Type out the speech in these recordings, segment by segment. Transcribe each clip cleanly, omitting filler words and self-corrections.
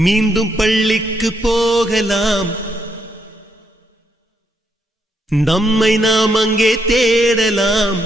மீண்டும் பள்ளிக்கு போகலாம், நம்மை நாம் அங்கே தேடலாம்.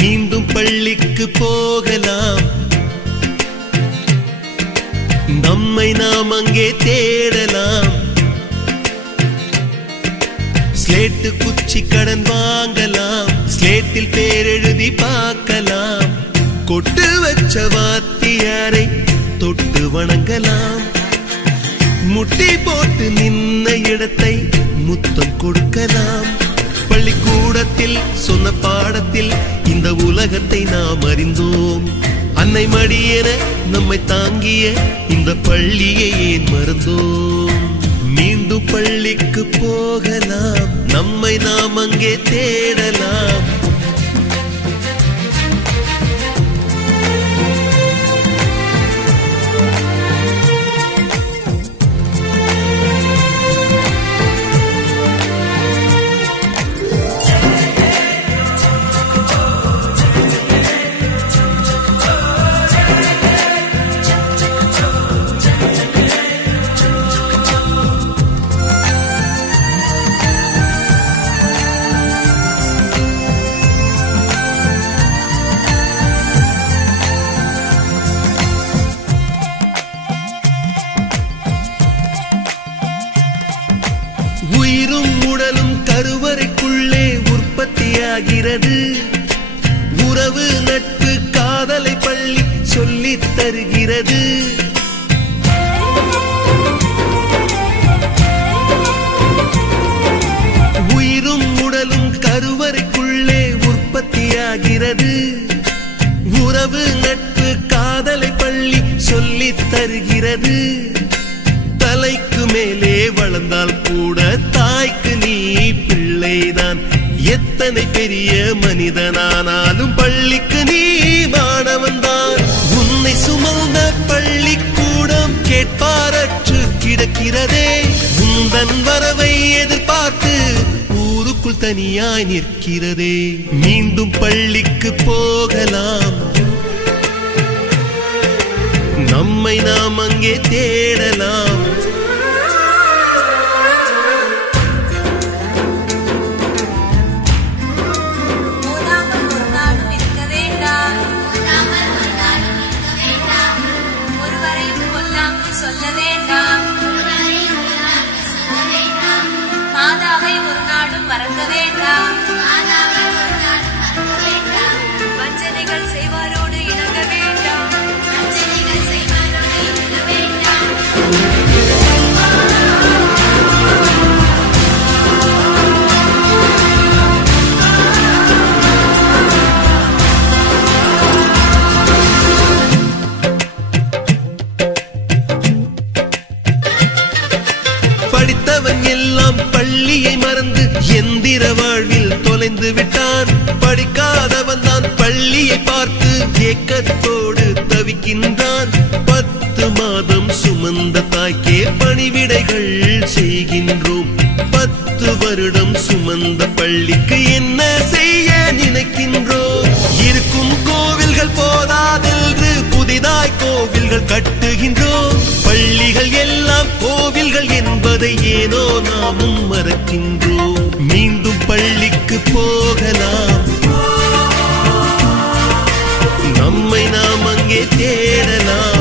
மீண்டும் பள்ளிக்கு போகலாம், நம்மை நாம் அங்கே தேடலாம். ஸ்லேட்டு குச்சி கடன் வாங்கலாம், ஸ்லேட்டில் பேர் எழுதி பார்க்கலாம். கொட்டு வச்ச வாத்தியாரை தொட்டு வணங்கலாம். முட்டி போட்டு நின்ன இடத்தை முத்தம் கொடுக்கலாம். பள்ளிக்கூடத்தில் சொன்ன பாடத்தில் இந்த உலகத்தை நாம் அறிந்தோம். அன்னை மடியென நம்மை தாங்கிய இந்த பள்ளியை ஏன் மறந்தோம்? மீண்டும் பள்ளிக்கு போகலாம், நம்மை நாம் அங்கே தேடலாம். உயிரும் உடலும் கருவறைக்குள்ளே உற்பத்தியாகிறது. உறவு நட்பு காதலை பள்ளி சொல்லித் தருகிறது. உயிரும் உடலும் கருவறைக்குள்ளே உற்பத்தியாகிறது. உறவு நட்பு காதலை பள்ளி சொல்லித் தருகிறது. தலைக்கு மேலே வளர்ந்தால் கூட தாய்க்கு நீ பிள்ளைதான். எத்தனை பெரிய மனிதனானாலும் பள்ளிக்கு நீ மாணவன்தான். உன்னை சுமந்த பள்ளிக்கூடம் கேட்பாரற்று கிடக்கிறதே. உந்தன் வரவை எதிர்பார்த்து ஊருக்குள் தனியாய் நிற்கிறதே. மீண்டும் பள்ளிக்கு போகலாம், நம்மை நாம் அங்கே தேடலாம். சொல்ல வேண்டாம், மாதாவை ஒரு நாளும் மறக்க வேண்டாம். வஞ்சனைகள் செய்வாரோடு இணங்க வேண்டாம். படித்தவன் எல்லாம் பள்ளியை மறந்து எந்திர வாழ்வில் தொலைந்து விட்டான். படிக்காதவன் தான் பள்ளியை பார்த்து ஏக்கத்தோடு தவிக்கின்றான். 10 மாதம் சுமந்த தாய்க்கே பணிவிடைகள் செய்கின்றோம். 10 வருடம் சுமந்த பள்ளிக்கு என்ன செய்ய நினைக்கின்றோம்? இருக்கும் கோவில்கள் போதாதென்று புதிதாய் கோவில்கள் கட்டுகின்றோம். பள்ளிகள் எல்லாம் கோவில்கள் என்பதை ஏனோ நாமும் மறக்கின்றோம். மீண்டும் பள்ளிக்கு போகலாம், நம்மை நாம் அங்கே தேடலாம்.